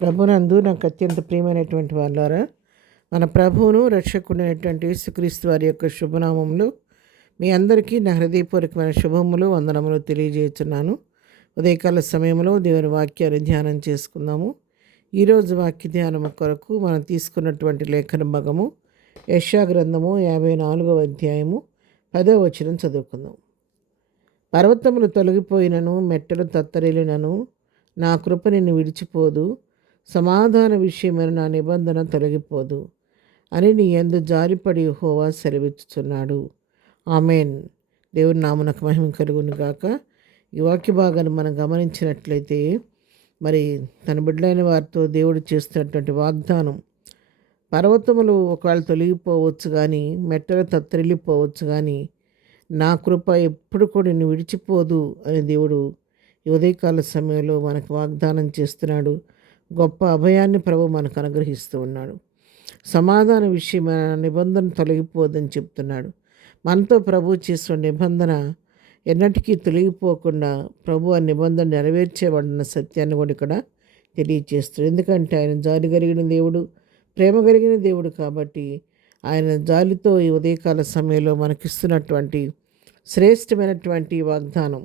ప్రభునందు నాకు అత్యంత ప్రియమైనటువంటి వాళ్ళారా, మన ప్రభువును రక్షకుడైనటువంటి యేసుక్రీస్తు వారి యొక్క శుభనామంలో మీ అందరికీ నా హృదయపూర్వకమైన శుభములు వందనములు తెలియజేస్తున్నాను. ఉదయకాల సమయంలో దేవుని వాక్యాన్ని ధ్యానం చేసుకుందాము. ఈరోజు వాక్య ధ్యానం కొరకు మనం తీసుకున్నటువంటి లేఖన భాగము యెషయా గ్రంథము 54వ అధ్యాయము 10వ వచనం చదువుకుందాం. పర్వతములు తొలగిపోయినను, మెట్టలు తత్తరిల్లినను, నా కృప నిన్ను విడిచిపోదు, సమాధాన విషయమైన నా నిబంధన తొలగిపోదు అని నీ యందు జారిపడి యెహోవా సెలవిచ్చుచున్నాడు. ఆమెన్. దేవుని నామమునకు మహిమ కలుగును గాక. ఈ వాక్య భాగాన్ని మనం గమనించినట్లయితే మరి తన బిడ్డలైన వారితో దేవుడు చేస్తున్నటువంటి వాగ్దానం, పర్వతములు ఒకవేళ తొలగిపోవచ్చు కానీ, మెట్టలు తత్తరిల్లిపోవచ్చు కానీ, నా కృప ఎప్పుడు కూడా నిన్ను విడిచిపోదు అని దేవుడు ఈ ఉదయకాల సమయంలో మనకు వాగ్దానం చేస్తున్నాడు. గొప్ప అభయాన్ని ప్రభు మనకు అనుగ్రహిస్తూ ఉన్నాడు. సమాధాన విషయమైన నిబంధన తొలగిపోదని చెప్తున్నాడు. మనతో ప్రభు చేసిన నిబంధన ఎన్నటికీ తొలగిపోకుండా ప్రభు ఆ నిబంధన నెరవేర్చేవాడన్న సత్యాన్ని కూడా ఇక్కడ తెలియజేస్తాడు. ఎందుకంటే ఆయన జాలి కలిగిన దేవుడు, ప్రేమ కలిగిన దేవుడు కాబట్టి ఆయన జాలితో ఈ ఉదయకాల సమయంలో మనకిస్తున్నటువంటి శ్రేష్టమైనటువంటి వాగ్దానం,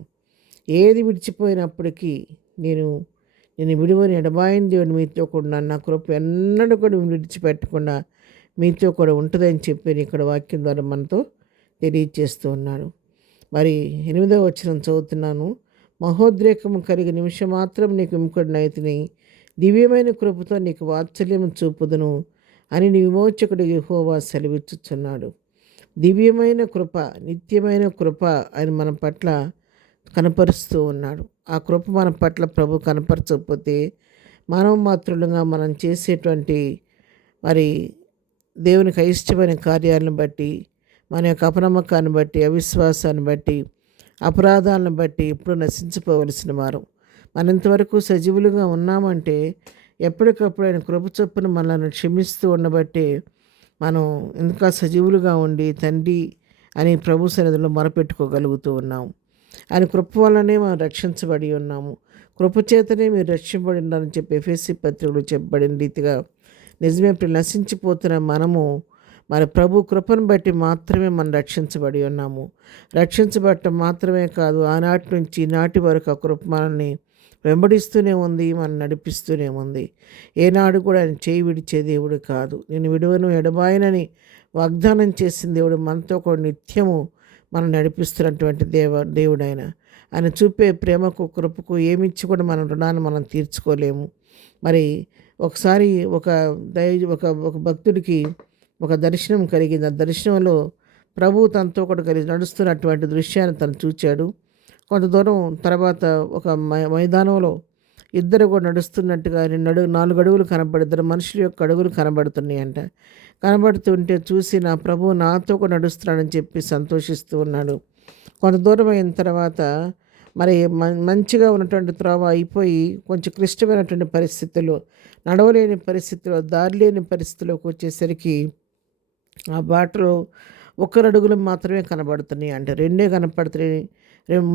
ఏది విడిచిపోయినప్పటికీ నేను విడువని ఎడబాయిన దేవుడు మీతో కూడా, నా కృప ఎన్నడూ కూడా విడిచిపెట్టకుండా మీతో కూడా ఉంటుందని చెప్పి ఇక్కడ వాక్యం ద్వారా మనతో తెలియజేస్తూ ఉన్నాడు. మరి 8వ వచనం చదువుతున్నాను. మహోద్రేకము కలిగి నిమిషం మాత్రం నీకు విముఖుడినైతిని, దివ్యమైన కృపతో నీకు వాత్సల్యం చూపుదును అని నీ విమోచకుడు యెహోవా సెలవిచ్చుచున్నాడు. దివ్యమైన కృప, నిత్యమైన కృప ఆయన మన పట్ల కనపరుస్తూ ఉన్నాడు. ఆ కృప మన పట్ల ప్రభు కనపరచకపోతే మనం మాత్రులుగా మనం చేసేటువంటి మరి దేవునికి అయిష్టమైన కార్యాలను బట్టి, మన యొక్క అపనమ్మకాన్ని బట్టి, అవిశ్వాసాన్ని బట్టి, అపరాధాలను బట్టి ఇప్పుడు నశించిపోవలసిన వారు. మనం ఇంతవరకు సజీవులుగా ఉన్నామంటే ఎప్పటికప్పుడు ఆయన కృప చొప్పున మనల్ని క్షమిస్తూ ఉండబట్టే మనం ఇంకా సజీవులుగా ఉండి తండ్రి అని ప్రభు సన్నిధిలో మొరపెట్టుకోగలుగుతూ ఉన్నాము. ఆయన కృప వల్లనే మనం రక్షించబడి ఉన్నాము. కృపచేతనే మీరు రక్షింపబడి ఉన్నారని చెప్పి ఎఫెసీ పత్రికలో చెప్పబడిన రీతిగా నిజమే నశించిపోతున్న మనము మరి ప్రభు కృపను బట్టి మాత్రమే మనం రక్షించబడి ఉన్నాము. రక్షించబడటం మాత్రమే కాదు, ఆనాటి నుంచి ఈనాటి వరకు ఆ కృప మనల్ని వెంబడిస్తూనే ఉంది, మనం నడిపిస్తూనే ఉంది. ఏనాడు కూడా ఆయన చేయి విడిచే దేవుడు కాదు. నేను విడువను ఎడబాయనని వాగ్దానం చేసిన దేవుడు మనతో కూడా నిత్యము మనం నడిపిస్తున్నటువంటి దేవుడు ఆయన చూపే ప్రేమకు, కృపకు ఏమిచ్చి కూడా మన రుణాన్ని మనం తీర్చుకోలేము. మరి ఒకసారి ఒక భక్తుడికి ఒక దర్శనం కలిగింది. ఆ దర్శనంలో ప్రభు తనతో కూడా కలిసి నడుస్తున్నటువంటి దృశ్యాన్ని తను చూచాడు. కొంత దూరం తర్వాత ఒక మైదానంలో ఇద్దరు కూడా నడుస్తున్నట్టుగా 4 అడుగులు ఇద్దరు మనుషుల యొక్క అడుగులు కనబడుతున్నాయంట. కనబడుతుంటే చూసి నా ప్రభు నాతో కూడా నడుస్తున్నాడని చెప్పి సంతోషిస్తూ ఉన్నాడు. కొంత దూరం అయిన తర్వాత మరి మంచిగా ఉన్నటువంటి త్రోవ అయిపోయి కొంచెం క్లిష్టమైనటువంటి పరిస్థితుల్లో, నడవలేని పరిస్థితిలో, దారి లేని పరిస్థితిలోకి వచ్చేసరికి ఆ బాటలో 1 అడుగులు మాత్రమే కనబడుతున్నాయి అంటే 2 కనపడుతున్నాయి,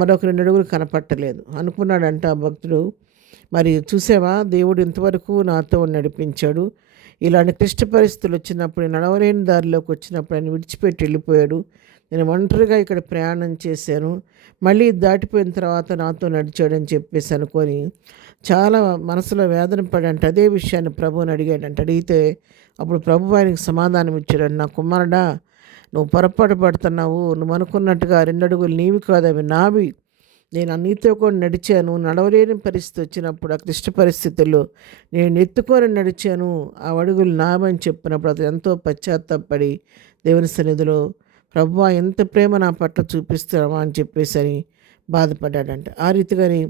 మరొక 2 అడుగులు కనపట్టలేదు. అనుకున్నాడంట ఆ భక్తుడు, మరి చూసావా దేవుడు ఇంతవరకు నాతో నడిపించాడు, ఇలాంటి క్లిష్ట పరిస్థితులు వచ్చినప్పుడు, నడవలేని దారిలోకి వచ్చినప్పుడు ఆయన విడిచిపెట్టి వెళ్ళిపోయాడు. నేను ఒంటరిగా ఇక్కడ ప్రయాణం చేశాను, మళ్ళీ దాటిపోయిన తర్వాత నాతో నడిచాడని చెప్పేసి అనుకొని చాలా మనసులో వేదన పడంట. అదే విషయాన్ని ప్రభువుని అడిగాడంట. అడిగితే అప్పుడు ప్రభు ఆయనకి సమాధానం ఇచ్చాడు. నా కుమారుడా, నువ్వు పొరపాటు పడుతున్నావు, నువ్వు అనుకున్నట్టుగా 2 అడుగులు నీవి కాదు, అవి నావి. నేను నీతో కూడా నడిచాను. నడవలేని పరిస్థితి వచ్చినప్పుడు, ఆ క్లిష్ట పరిస్థితుల్లో నేను ఎత్తుకొని నడిచాను, ఆ అడుగులు నావని చెప్పినప్పుడు అతను ఎంతో పశ్చాత్తాపడి దేవుని సన్నిధిలో ప్రభువా ఎంత ప్రేమ నా పట్ల చూపిస్తున్నావా అని చెప్పేసి అని బాధపడ్డాడంట. ఆ రీతిగానే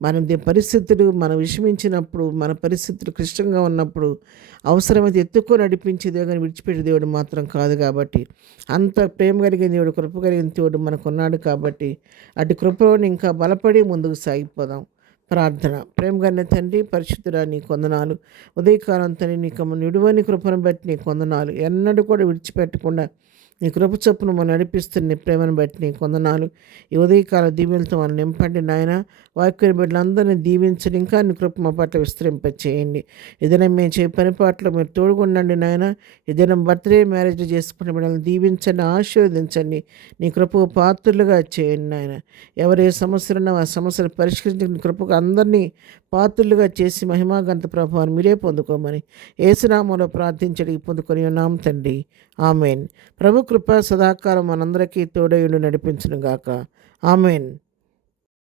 మనం పరిస్థితులు మనం విషమించినప్పుడు, మన పరిస్థితులు క్లిష్టంగా ఉన్నప్పుడు అవసరమైతే ఎత్తుకొని నడిపించే దేవుడు కానీ విడిచిపెట్టే దేవుడు మాత్రం కాదు. కాబట్టి అంత ప్రేమ కలిగిన దేవుడు, కృప కలిగిన దేవుడు మనకున్నాడు. కాబట్టి అటు కృపలోని ఇంకా బలపడి ముందుకు సాగిపోదాం. ప్రార్థన. ప్రేమగానే తండ్రి, పరిశుద్ధుడా, నీ కొందనాలు. ఉదయకాలం తండ్రి, నీకు నిడువని కృపను బట్టి నీ కొందనాలు. ఎన్నడూ కూడా విడిచిపెట్టకుండా నీ కృప చొప్పున మనం నడిపిస్తున్న నీ ప్రేమను బట్టి నీ కొందనాలు. ఈ ఉదయకాల దీవెనలతో మనం నింపండి నాయన. వాక్య బిడ్డలందరినీ దీవించండి. ఇంకా నీ కృప మా పట్ల విస్తరింపచేయండి. ఏదైనా మేము పని పాటలో మీరు తోడుగుండండి నాయన. ఏదైనా బర్త్డే మ్యారేజ్ చేసుకునే బిడ్డలను దీవించండి, ఆశీర్వదించండి. నీ కృపకు పాత్రులుగా చేయండి నాయన. ఎవరు ఏ సమస్యలున్నా ఆ సమస్యలు పరిష్కరించి నీ కృపకు అందరినీ పాత్రులుగా చేసి మహిమాగంత ప్రభావాన్ని మీరే పొందుకోమని యేసునామములో ప్రార్థించడి పొందుకొని ఉన్నాం తండ్రి. ఆమెన్. ప్రభు కృప సదాకాలం మనందరికీ తోడయుండి నడిపించునుగాక. ఆమెన్.